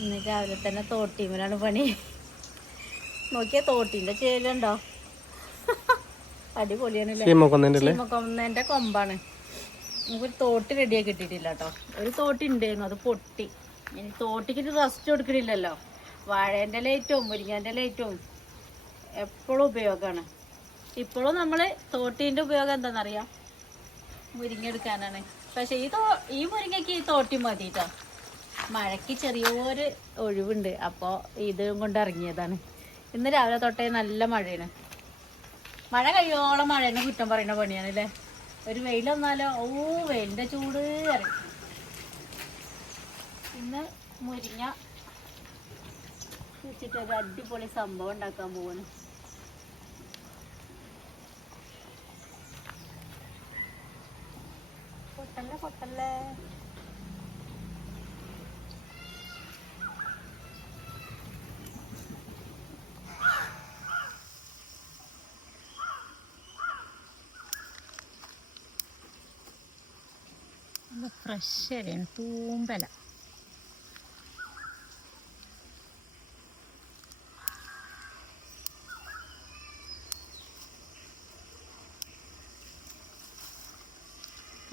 ഇന്ന് രാവിലെ തന്നെ തോട്ടീമിലാണ് പണി. നോക്കിയാ തോട്ടിന്റെ ചേലുണ്ടോ? അടിപൊളിയാണല്ലേ? കൊമ്പാണ്. നമുക്കൊരു തോട്ടി റെഡിയാക്കി കിട്ടിയിട്ടില്ല കേട്ടോ ഒരു തോട്ടി ഉണ്ടായിരുന്നു അത് പൊട്ടി. ഇനി തോട്ടിക്ക് റസ്റ്റ് കൊടുക്കണില്ലല്ലോ. വാഴേന്റെ ലൈറ്റും മുരിങ്ങേന്റെ ലൈറ്റും എപ്പോഴും ഉപയോഗമാണ്. ഇപ്പോഴും നമ്മൾ തോട്ടീന്റെ ഉപയോഗം എന്താണെന്നറിയാം? മുരിങ്ങ എടുക്കാനാണ്. പക്ഷെ ഈ തോ ഈ മുരിങ്ങയ്ക്ക് ഈ തോട്ടി മതി കേട്ടോ മഴയ്ക്ക് ചെറിയൊരു ഒഴിവുണ്ട്. അപ്പോൾ ഇതും കൊണ്ട് ഇറങ്ങിയതാണ്. ഇന്ന് രാവിലെ തൊട്ടേ നല്ല മഴയാണ്. മഴ കഴിയോളം മഴേനെ കുറ്റം പറയുന്ന പണിയാണ് അല്ലേ ഒരു വെയിൽ വന്നാലോ? ഓ വെയിലിന്റെ ചൂട് ഇറങ്ങി ഇന്ന് മുരിങ്ങ വെച്ചിട്ട് ഒരു അടിപൊളി സംഭവം ഉണ്ടാക്കാൻ പോവാണ്. പൊട്ടല്ലേ പൊട്ടല്ലേ? ഫ്രഷ് അരിയാണ് തൂമ്പല.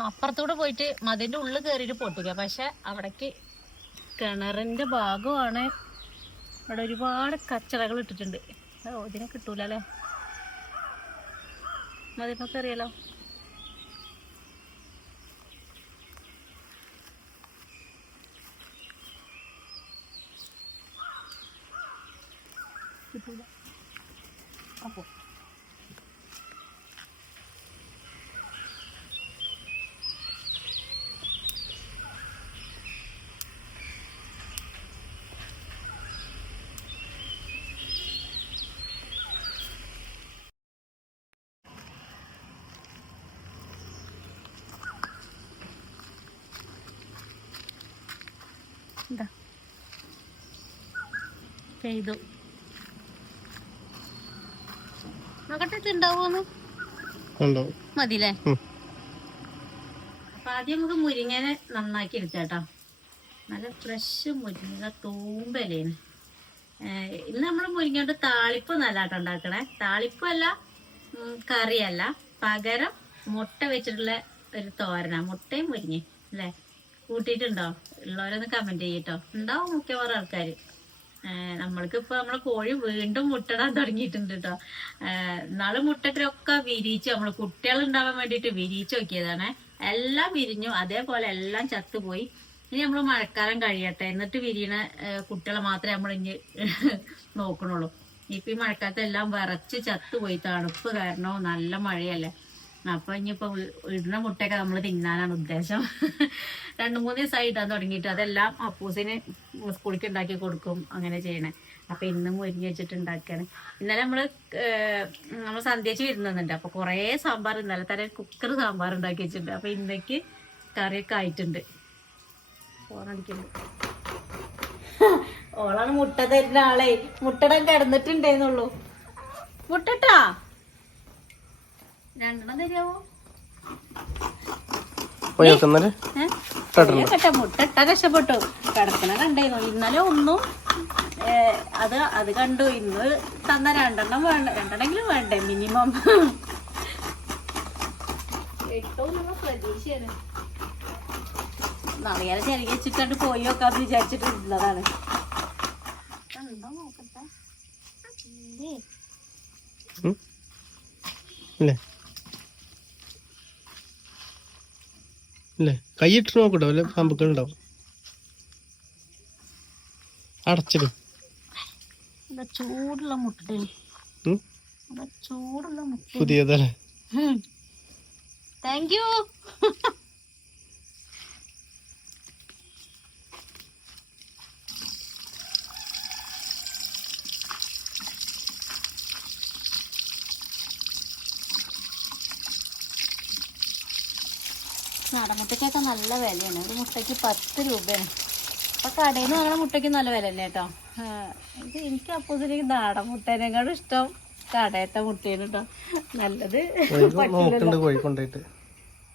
അപ്പുറത്തൂടെ പോയിട്ട് മതിന്റെ ഉള്ളിൽ കയറിയിട്ട് പൊട്ടിക്കുക. പക്ഷെ അവിടേക്ക് കിണറിന്റെ ഭാഗമാണ്. അവിടെ ഒരുപാട് കച്ചറകൾ ഇട്ടിട്ടുണ്ട്. ഇതിനെ കിട്ടൂല അല്ലേ? അറിയാലോ കിട്ടൂല. അപ്പോ. ഇതാ. പെയ്തു നോക്കട്ടിട്ടുണ്ടാവോന്ന് ഉണ്ടാവും. മതില്ലേ. അപ്പൊ ആദ്യം നമുക്ക് മുരിങ്ങനെ നന്നാക്കി എടുത്തേട്ടോ നല്ല ഫ്രഷ് മുരിങ്ങ തൂമ്പലേന് ഇന്ന് നമ്മൾ മുരിങ്ങോട്ട് താളിപ്പ് നല്ലാട്ടോ ഉണ്ടാക്കണേ. താളിപ്പല്ല കറിയല്ല. പകരം മുട്ട വെച്ചിട്ടുള്ള ഒരു തോരന. മുട്ടയും മുരിങ്ങ അല്ലേ? കൂട്ടിയിട്ടുണ്ടോ? ഉള്ളവരൊന്ന് കമന്റ് ചെയ്യട്ടോ. ഉണ്ടാവും മിക്കവാറും ആൾക്കാർ നമ്മൾക്ക് ഇപ്പൊ നമ്മളെ കോഴി വീണ്ടും മുട്ടടാൻ തുടങ്ങിയിട്ടുണ്ട് കേട്ടോ നാളെ മുട്ടക്കൊക്കെ വിരിയിച്ച്. നമ്മൾ കുട്ടികൾ ഉണ്ടാവാൻ വേണ്ടിയിട്ട് വിരിയിച്ച് നോക്കിയതാണ്. എല്ലാം വിരിഞ്ഞു. അതേപോലെ എല്ലാം ചത്തുപോയി. ഇനി നമ്മൾ മഴക്കാലം കഴിയട്ടെ. എന്നിട്ട് വിരിയണ കുട്ടികളെ മാത്രമേ നമ്മൾ ഇനി നോക്കണുള്ളൂ. ഇപ്പൊ ഈ മഴക്കാലത്ത് എല്ലാം വിറച്ച് ചത്തുപോയി. തണുപ്പ് കാരണം നല്ല മഴയല്ലേ. അപ്പൊ ഇനിയിപ്പോ ഇടുന്ന മുട്ടയൊക്കെ നമ്മൾ തിന്നാനാണ് ഉദ്ദേശം. രണ്ടു മൂന്ന് ദിവസമായി ഇടാൻ തുടങ്ങിയിട്ട് അതെല്ലാം അപ്പൂസിന് സ്കൂളിലേക്ക് ഉണ്ടാക്കി കൊടുക്കും അങ്ങനെ ചെയ്യണേ. അപ്പൊ ഇന്നും മുരിഞ്ഞ് വെച്ചിട്ട് ഉണ്ടാക്കാണ്. ഇന്നലെ നമ്മൾ നമ്മൾ സന്ധ്യച്ച് വരുന്നുണ്ട് അപ്പൊ കുറേ സാമ്പാർ ഇന്നലെ തന്നെ കുക്കർ സാമ്പാർ ഉണ്ടാക്കി വെച്ചിട്ടുണ്ട്. അപ്പൊ ഇന്നേക്ക് കറിയൊക്കെ ആയിട്ടുണ്ട്. ഓളാണ് മുട്ട തരുന്ന ആളെ. മുട്ടടം കിടന്നിട്ടുണ്ടേന്നുള്ളൂ. മുട്ടട്ടാ? രണ്ടെണ്ണം തരാവോ? മുട്ട രക്ഷപ്പെട്ടു കിടക്കണ കണ്ടേന്നു ഇന്നലെ ഒന്നും അത് അത് കണ്ടു. ഇന്ന് തന്ന രണ്ടെണ്ണം വേണ്ട രണ്ടെണ്ണെങ്കിലും വേണ്ടേ മിനിമം പ്രതീക്ഷയാണ്. നാളികേരം ചെറിയ വെച്ചിട്ടുണ്ട് പോയി നോക്കാന്ന് വിചാരിച്ചിട്ട് ഇരുന്നതാണ്. നോക്കട്ടെ. ഇല്ലേ? കൈയിട്ട് നോക്കട്ടോ വല്ല പാമ്പുക്കൾ ഉണ്ടാവും. അടച്ചിടും. ചൂടുള്ള മുട്ട. പുതിയതല്ലേ? താങ്ക് യു നാടൻ മുട്ടയ്ക്കൊക്കെ നല്ല വിലയാണ്. ഒരു മുട്ടയ്ക്ക് പത്ത് രൂപയാണ്. അപ്പോൾ കടയിൽ നിന്ന് വാങ്ങുന്ന മുട്ടയ്ക്ക് നല്ല വില അല്ലേ കേട്ടോ ഇത് എനിക്ക് അപ്പോസിലേക്ക് നാടൻ മുട്ടേനേക്കാളും ഇഷ്ടം കടയത്തെ മുട്ടയാണ് കേട്ടോ നല്ലത്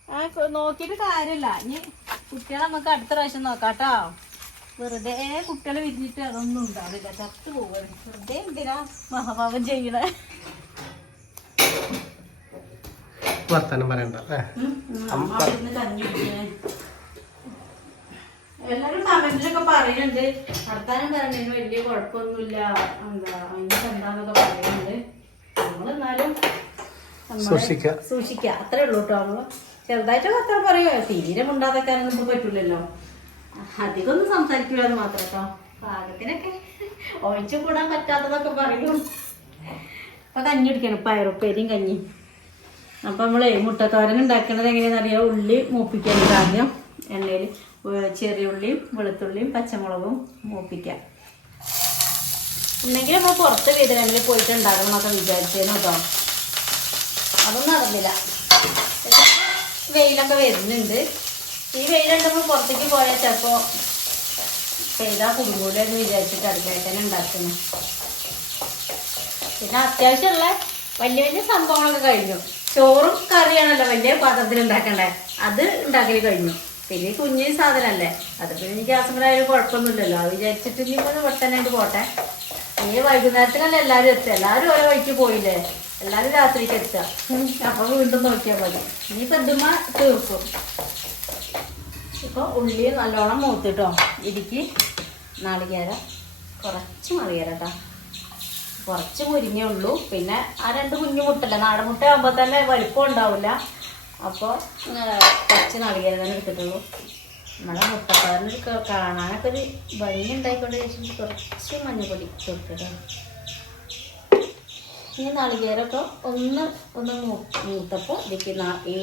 ആ നോക്കിയിട്ട് കാര്യമില്ല ഇനി കുട്ടികളെ നമുക്ക് അടുത്ത പ്രാവശ്യം നോക്കാം കേട്ടോ വെറുതെ കുട്ടികളെ വിരിഞ്ഞിട്ട് അതൊന്നും ഉണ്ടാവില്ല. ചത്തു പോവാണ്. വെറുതെ എന്തിനാ മഹാഭാവം ചെയ്യണേ? വർത്താനം പറയണ്ട എല്ലാരും കമന്റിലൊക്കെ പറയുന്നുണ്ട് വർത്താനം പറഞ്ഞതിന് വലിയ കുഴപ്പമൊന്നുമില്ല. എന്താ അതിന് എന്താന്നൊക്കെ പറയുന്നുണ്ട് നമ്മളെന്നാലും നമ്മളെ സൂക്ഷിക്കുക സൂക്ഷിക്കുക അത്രേ ഉള്ളൂ കേട്ടോ നമ്മൾ ചെറുതായിട്ട് വർത്താനം പറയുക തീരെ മുണ്ടാതെക്കാനൊന്നും ഇപ്പൊ പറ്റൂലല്ലോ. അധികം ഒന്നും സംസാരിക്കില്ല എന്ന് മാത്രം കേട്ടോ പാകത്തിനൊക്കെ ഒഴിച്ചു കൂടാൻ പറ്റാത്തതൊക്കെ പറയും. അപ്പൊ കഞ്ഞി കുടിക്കണം. പയറുപ്പേരിയും കഞ്ഞി. അപ്പൊ നമ്മളെ മുട്ടത്തോരൻ ഉണ്ടാക്കുന്നത് എങ്ങനെയാണെന്ന് അറിയാം? ഉള്ളി മൂപ്പിക്കാനുണ്ട് ആദ്യം. എണ്ണയിൽ ചെറിയ ഉള്ളിയും വെളുത്തുള്ളിയും പച്ചമുളകും മൂപ്പിക്കാം ഉണ്ടെങ്കിൽ നമ്മൾ പുറത്ത് വീതിരങ്ങളിൽ പോയിട്ട് ഉണ്ടാകണം എന്നൊക്കെ വിചാരിച്ചേനു കേട്ടോ അതൊന്നും നടന്നില്ല. വെയിലൊക്കെ വരുന്നുണ്ട്. ഈ വെയിലുണ്ടെങ്കിൽ പുറത്തേക്ക് പോയാൽ ചിലപ്പോൾ പെയ്താ കുടുങ്ങൂല എന്ന് വിചാരിച്ചിട്ട് അടുക്കളയിൽ തന്നെ ഉണ്ടാക്കുന്നു പിന്നെ അത്യാവശ്യമുള്ള വലിയ വലിയ സംഭവങ്ങളൊക്കെ കഴിഞ്ഞു. ചോറും കറിയാണല്ലോ വലിയ പാത്രത്തിൽ ഉണ്ടാക്കണ്ടേ അത് ഉണ്ടാക്കൽ കഴിഞ്ഞു. പിന്നെ ഈ കുഞ്ഞു സാധനമല്ലേ അത് പിന്നെ ഗ്യാസുകളായാലും കുഴപ്പമൊന്നുമില്ലല്ലോ. അത് വിചാരിച്ചിട്ട് ഇനി ഒന്ന് പെട്ടെന്നായിട്ട് പോട്ടെ. ഇനി വൈകുന്നേരത്തിനല്ലേ എല്ലാവരും എത്തുക. എല്ലാവരും ഓരോ വഴിക്ക് പോയില്ലേ? എല്ലാവരും രാത്രിക്ക് എത്തുക. അപ്പോൾ അപ്പൊ വീണ്ടും നോക്കിയാൽ മതി. ഇനിയിപ്പോൾ എന്തുമ്മ തീർക്കും. ഇപ്പോൾ ഉള്ളി നല്ലോണം മൂത്തിട്ടോ. ഇടുക്കി നാളികേര കുറച്ച് നാളികേരം കുറച്ച് മുരിങ്ങേ ഉള്ളൂ. പിന്നെ ആ രണ്ട് കുഞ്ഞു മുട്ടല്ല? നാടൻ മുട്ട ആകുമ്പോൾ തന്നെ വലിപ്പം ഉണ്ടാവില്ല അപ്പോൾ കുറച്ച് നാളികേരം തന്നെ എടുത്തിട്ടുള്ളൂ. നമ്മുടെ മുട്ടക്കാരന് കാണാനൊക്കെ ഒരു ഭംഗി ഉണ്ടായിക്കൊണ്ട് ചോദിച്ചിട്ട് കുറച്ച് മഞ്ഞപ്പൊടി കൊടുത്തിട്ടോ ഈ നാളികേരമൊക്കെ ഒന്ന് ഒന്ന് മൂത്തപ്പോൾ ഇതിലേക്ക് ഈ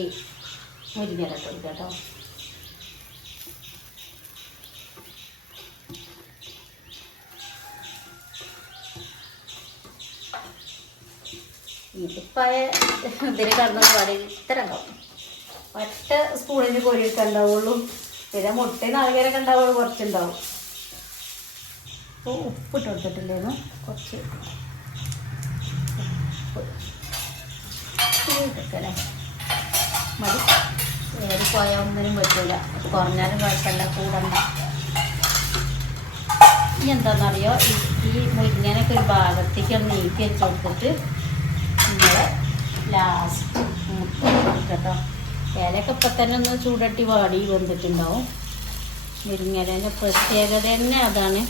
മുരിങ്ങയില ഇട്ടോ ഇതിപ്പായ ഇതിന് കടന്ന പാടി ഇത്ര ഉണ്ടാവും. ഒറ്റ സ്പൂണിന് കോരിയൊക്കെ ഉണ്ടാവുള്ളൂ. പിന്നെ മുട്ടയും നാളികേരൊക്കെ ഉണ്ടാവുള്ളൂ കുറച്ചുണ്ടാവും. അപ്പോൾ ഉപ്പിട്ട് കൊടുത്തിട്ടില്ലേന്ന്. കുറച്ച് ഉപ്പ്. ഇട്ടേക്കല്ലേ മതി. ഏറി പോയാൽ ഒന്നിനും പറ്റില്ല കുറഞ്ഞാലും കുഴപ്പമില്ല കൂടണ്ട. ഇനി എന്താണെന്നറിയോ ഈ മുരിങ്ങനൊക്കെ ഒരു ഭാഗത്തേക്ക് നീക്കി വെച്ച് കൊടുത്തിട്ട് ലാസ്റ്റ് ഇലയൊക്കെ ഇപ്പം തന്നെ ഒന്ന് ചൂടട്ടി വാടി വന്നിട്ടുണ്ടാവും. മുരിങ്ങലേന്റെ പ്രത്യേകത തന്നെ അതാണ്.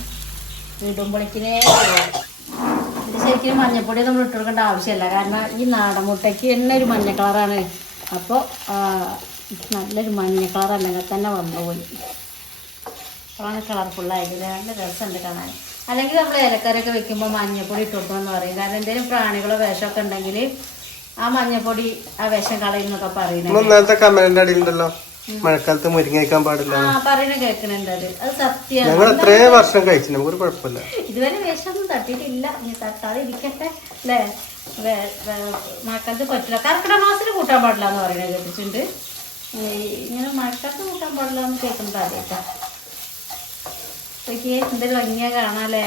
ഇടുമ്പോഴേക്കിനേ ശരിക്കും മഞ്ഞപ്പൊടി നമ്മൾ ഇട്ട് കൊടുക്കേണ്ട ആവശ്യമില്ല. കാരണം ഈ നാടൻ മുട്ടയ്ക്ക് തന്നെ ഒരു മഞ്ഞ കളറാണ്. അപ്പോൾ നല്ലൊരു മഞ്ഞ കളർ അല്ലെങ്കിൽ തന്നെ വന്നു പോയി. അപ്പോഴാണ് കളർഫുള്ളായത് നല്ല രസമുണ്ട് കാണാൻ. അല്ലെങ്കിൽ നമ്മൾ ഇലക്കറിയൊക്കെ വെക്കുമ്പോൾ മഞ്ഞപ്പൊടി ഇട്ട് കൊടുക്കണമെന്ന് പറയും. കാരണം എന്തെങ്കിലും പ്രാണികളോ വിഷമൊക്കെ ഉണ്ടെങ്കിൽ ആ മഞ്ഞപ്പൊടി ആ വിഷം കളയുന്നൊക്കെ പറയുന്നത് നമ്മൾ നേരത്തെ കമന്റിന്റെ അടിയിലുണ്ടല്ലോ. മഴക്കാലത്ത് മുരിങ്ങ കഴിക്കാൻ പാടില്ല പറയണ കേൾക്കണുണ്ട് അത്. അത് സത്യമാണ് ഞങ്ങൾ എത്രയോ വർഷം കഴിച്ചു. നമുക്കൊരു കുഴപ്പമില്ല. ഇതുവരെ വിഷമൊന്നും തട്ടിയിട്ടില്ല. ഇനി തട്ടാതെ ഇരിക്കട്ടെ. അല്ലേ? മഴക്കാലത്ത് പറ്റില്ല. കർക്കിടക മാസത്തിൽ കൂട്ടാൻ പാടില്ല എന്ന് പറയുന്നത് കേട്ടിട്ടുണ്ട്. ഇങ്ങനെ മഴക്കാലത്ത് കൂട്ടാൻ പാടില്ല എന്ന് കേൾക്കുന്നത് ആദ്യമായിട്ടാ. നോക്കിയേ എന്തൊരു ഭംഗിയാ കാണാല്ലേ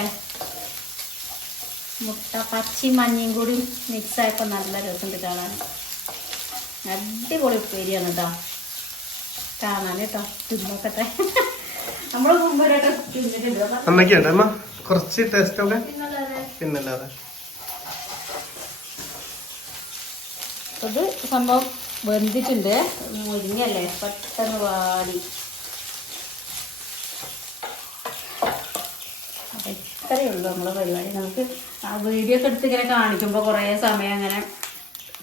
മുട്ട പച്ചയും മഞ്ഞയും കൂടി മിക്സ് ആയപ്പോൾ നല്ല രസമുണ്ട് കാണാൻ. അടിപൊളി ഉപ്പേരിയാണ് കേട്ടോ കാണാൻ കേട്ടോ. തിന്നോക്കട്ടെ. നമ്മൾ മുമ്പൊരൊക്കെ തിന്നിട്ടുണ്ട്. അപ്പൊ അമ്മ കുറച്ച് ടേസ്റ്റ് ഒക്കെ? പിന്നല്ലാതെ. പിന്നല്ലാതെ. ഇത് സംഭവം വെന്തിട്ടുണ്ട്. മുരിങ്ങല്ലേ പെട്ടെന്ന് വാടി. അപ്പൊ ഇത്രയേ ഉള്ളൂ നമ്മളെ പരിപാടി. നമുക്ക് ആ വീഡിയോ ഒക്കെ എടുത്ത് ഇങ്ങനെ കാണിക്കുമ്പോൾ കുറേ സമയം അങ്ങനെ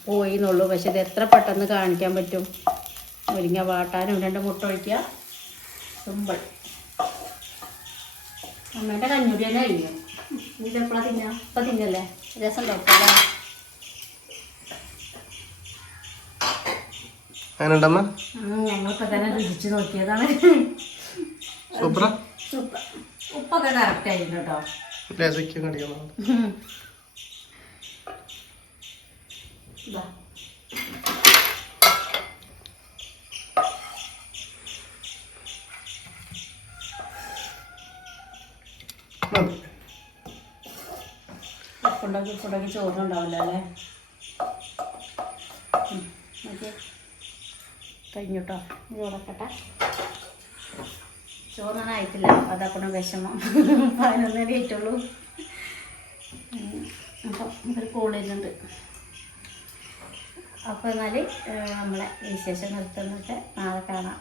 പോയി എന്നുള്ളൂ പക്ഷെ ഇത് എത്ര പെട്ടെന്ന് കാണിക്കാൻ പറ്റും? മുരിങ്ങ വാട്ടാനും രണ്ട് മുട്ട ഒഴിക്കുക. സിമ്പിൾ. അമ്മേന്റെ കഞ്ഞൂരി തന്നെ കഴിഞ്ഞു. ഇത് എപ്പോഴാണ് തിന്ന? ഇപ്പം തിന്നല്ലേ? രസം കുഴപ്പമില്ല ഞങ്ങളിപ്പോ തന്നെ രുചിച്ച് നോക്കിയതാണ്. സൂപ്പർ. ഉപ്പ് ഉപ്പൊക്കെ കറക്റ്റ് ആയിരുന്നു കേട്ടോ. ഉപ്പുണ്ടാക്കി ഉപ്പുണ്ടാക്കി ചോറുണ്ടാവില്ല അല്ലേ. കഴിഞ്ഞു കേട്ടോ ഇത് ചോറിനാൻ ആയിട്ടില്ല അതപ്പണ വിഷമം. പതിനൊന്നര ആയിട്ടുള്ളൂ അപ്പം ഒരു കോൾ വരുന്നുണ്ട് അപ്പോൾ എന്നാൽ നമ്മളെ വിശേഷം നിർത്തുന്നിട്ട് നാളെ കാണാം.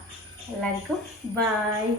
എല്ലാവർക്കും ബായ്